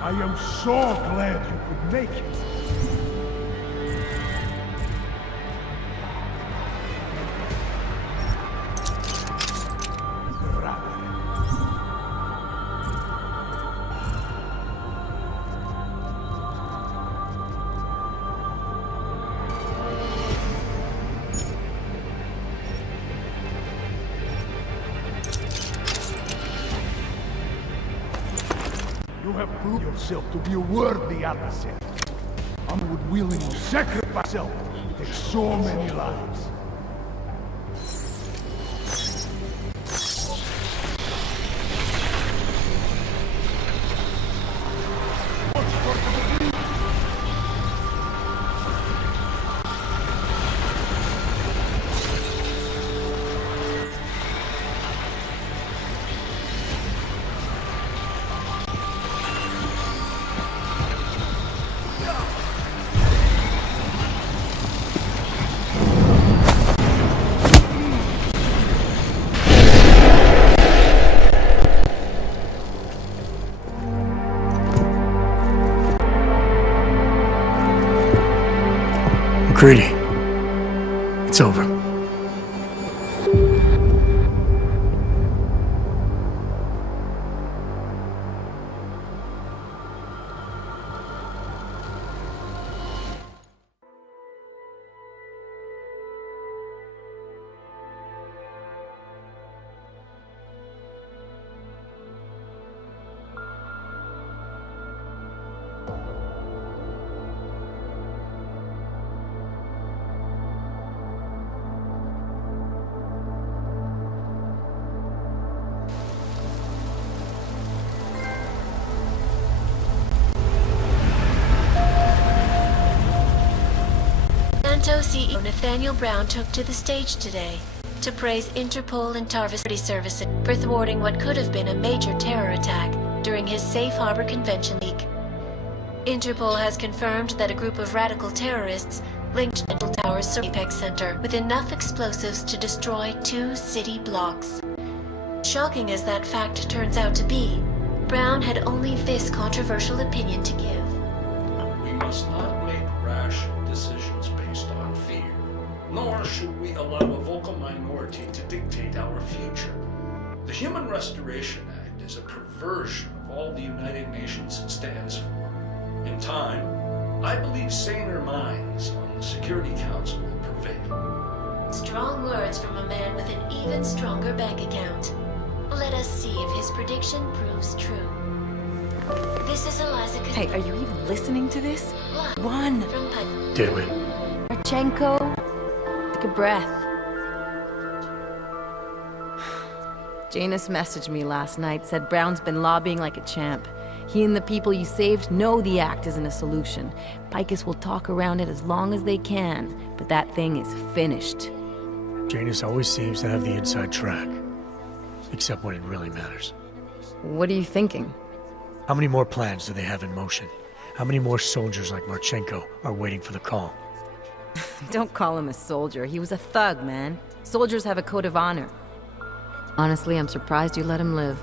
I am so glad you could make it. You have proved yourself to be a worthy adversary. I would willingly sacrifice myself to take so many lives. Greedy. It's over. CEO Nathaniel Brown took to the stage today to praise Interpol and Tarvis services for thwarting what could have been a major terror attack during his Safe Harbor Convention week. Interpol has confirmed that a group of radical terrorists linked to Central Tower's Apex Center with enough explosives to destroy 2 city blocks. Shocking as that fact turns out to be, Brown had only this controversial opinion to give. We must not make rash decisions based on fear, nor should we allow a vocal minority to dictate our future. The Human Restoration Act is a perversion of all the United Nations stands for. In time, I believe saner minds on the Security Council will prevail. Strong words from a man with an even stronger bank account. Let us see if his prediction proves true. This is Eliza. Hey, are you even listening to this? One. Did we? Marchenko, take a breath. Janus messaged me last night, said Brown's been lobbying like a champ. He and the people you saved know the act isn't a solution. Picus will talk around it as long as they can, but that thing is finished. Janus always seems to have the inside track. Except when it really matters. What are you thinking? How many more plans do they have in motion? How many more soldiers like Marchenko are waiting for the call? Don't call him a soldier. He was a thug, man. Soldiers have a code of honor. Honestly, I'm surprised you let him live.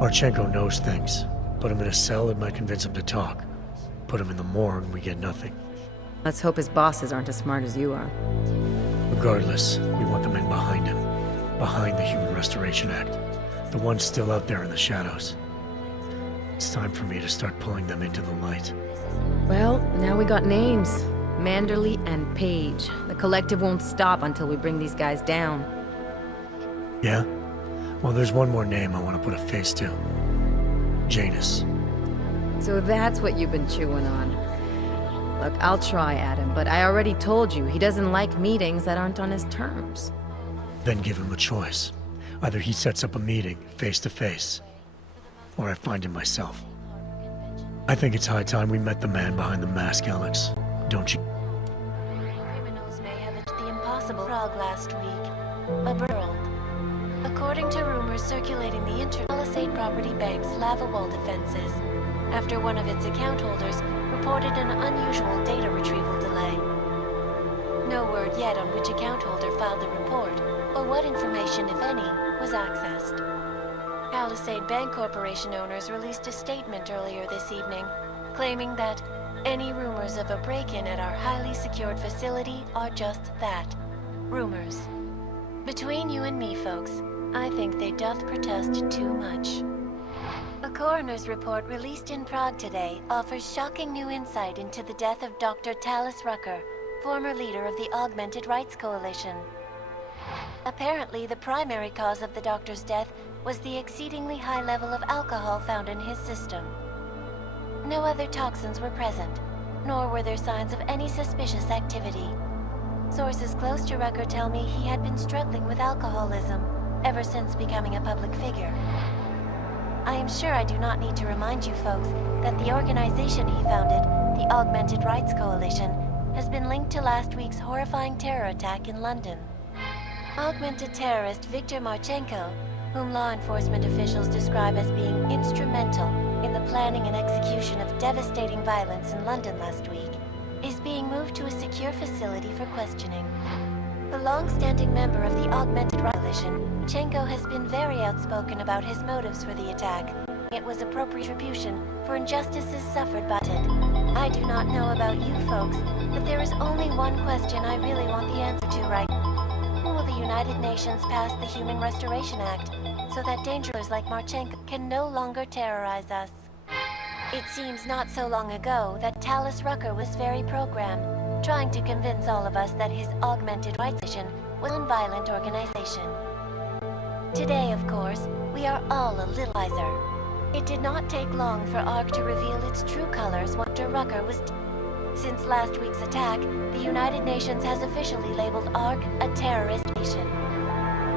Marchenko knows things. Put him in a cell, it might convince him to talk. Put him in the morgue, we get nothing. Let's hope his bosses aren't as smart as you are. Regardless, we want want the men behind him. Behind the Human Restoration Act. The ones still out there in the shadows. It's time for me to start pulling them into the light. Well, now we got names. Manderley and Page. The collective won't stop until we bring these guys down. Yeah? Well, there's one more name I want to put a face to. Janus. So that's what you've been chewing on. Look, I'll try, Adam, but I already told you he doesn't like meetings that aren't on his terms. Then give him a choice. Either he sets up a meeting, face to face, or I find him myself. I think it's high time we met the man behind the mask, Alex. Don't you? Criminals may have achieved the impossible frog last week. A burl. According to rumors circulating the Palisade Property Bank's lava wall defenses, after one of its account holders reported an unusual data retrieval delay. No word yet on which account holder filed the report, or what information, if any, was accessed. Palisade Bank Corporation owners released a statement earlier this evening, claiming that any rumors of a break-in at our highly secured facility are just that, rumors. Between you and me, folks, I think they doth protest too much. A coroner's report released in Prague today offers shocking new insight into the death of Dr. Talis Rucker, former leader of the Augmented Rights Coalition. Apparently, the primary cause of the doctor's death was the exceedingly high level of alcohol found in his system. No other toxins were present, nor were there signs of any suspicious activity. Sources close to Rucker tell me he had been struggling with alcoholism ever since becoming a public figure. I am sure I do not need to remind you folks that the organization he founded, the Augmented Rights Coalition, has been linked to last week's horrifying terror attack in London. Augmented terrorist Viktor Marchenko, whom law enforcement officials describe as being instrumental in the planning and execution of devastating violence in London last week, is being moved to a secure facility for questioning. The long-standing member of the Augmented Rights Coalition, Marchenko has been very outspoken about his motives for the attack. It was appropriate retribution for injustices suffered by it. I do not know about you folks, but there is only one question I really want the answer to right now. When will the United Nations pass the Human Restoration Act so that dangerers like Marchenko can no longer terrorize us? It seems not so long ago that Talis Rucker was very programmed, trying to convince all of us that his Augmented Rights Coalition was a non-violent organization. Today, of course, we are all a little wiser. It did not take long for ARC to reveal its true colors once Dr. Rucker was Since last week's attack, the United Nations has officially labeled ARC a terrorist nation.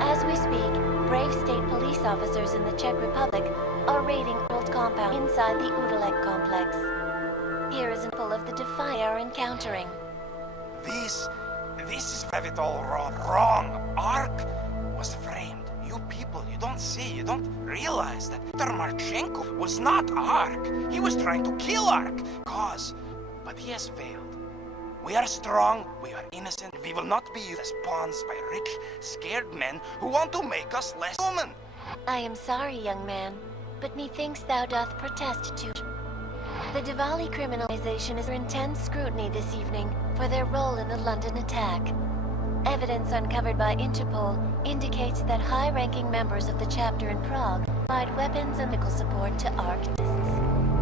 As we speak, brave state police officers in the Czech Republic are raiding old compound inside the Udalek complex. Here is an example of the defy they are encountering. This is have it all wrong. ARC was framed. You people, you don't see, you don't realize that Dr. Marchenko was not ARC. He was trying to kill ARC. But he has failed. We are strong, we are innocent. We will not be used as pawns by rich, scared men who want to make us less human. I am sorry, young man, but methinks thou doth protest too. The Diwali criminalization is under intense scrutiny this evening for their role in the London attack. Evidence uncovered by Interpol indicates that high-ranking members of the chapter in Prague provide weapons and medical support to ARCtists.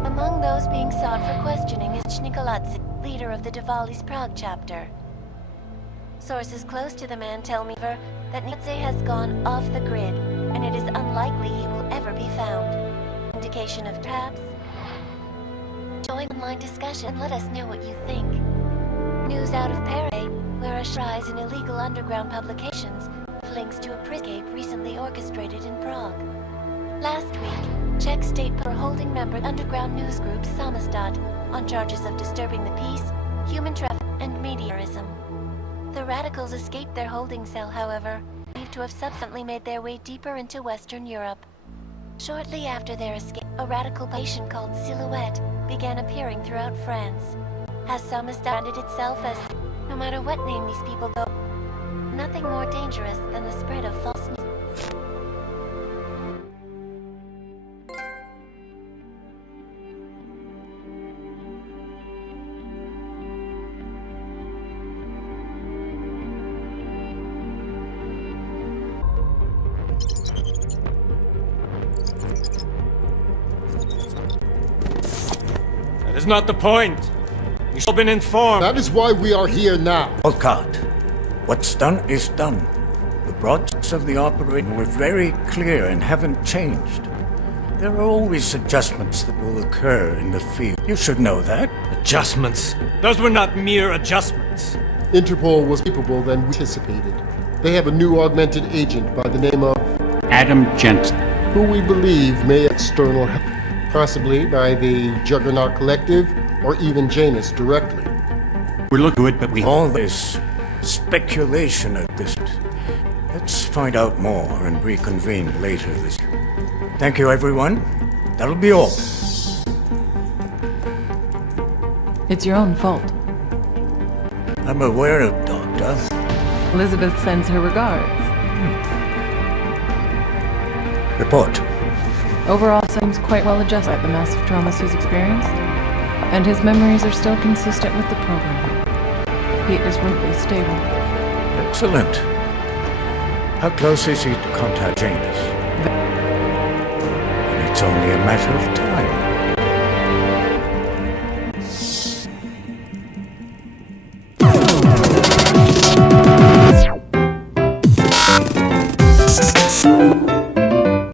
Among those being sought for questioning is Nikoladze, leader of the Diwali's Prague chapter. Sources close to the man tell me that Nikoladze has gone off the grid, and it is unlikely he will ever be found. Indication of perhaps? Join online discussion and let us know what you think. News out of Paris, where a rise in illegal underground publications links to a escape recently orchestrated in Prague. Last week, Czech state were holding member underground news group Samizdat on charges of disturbing the peace, human trafficking, and mediarism. The radicals escaped their holding cell, however, believed to have subsequently made their way deeper into Western Europe. Shortly after their escape, a radical publication called Silhouette began appearing throughout France. Has Samizdat branded itself as, no matter what name these people go, nothing more dangerous than the spread of false news. That is not the point. We should have been informed. That is why we are here now. Olcott, what's done is done. The broads of the operation were very clear and haven't changed. There are always adjustments that will occur in the field. You should know that. Adjustments? Those were not mere adjustments. Interpol was capable than we anticipated. They have a new augmented agent by the name of Adam Jensen, who we believe may external help, possibly by the Juggernaut Collective or even Janus directly. we look good, but we... All this speculation at this... Let's find out more and reconvene later this... Thank you, everyone. That'll be all. It's your own fault. I'm aware of Doctor. Elizabeth sends her regards. Report. Overall, seems quite well adjusted by the massive traumas he's experienced, and his memories are still consistent with the program. He is remotely stable. Excellent. How close is he to contact Janus? It's only a matter of time.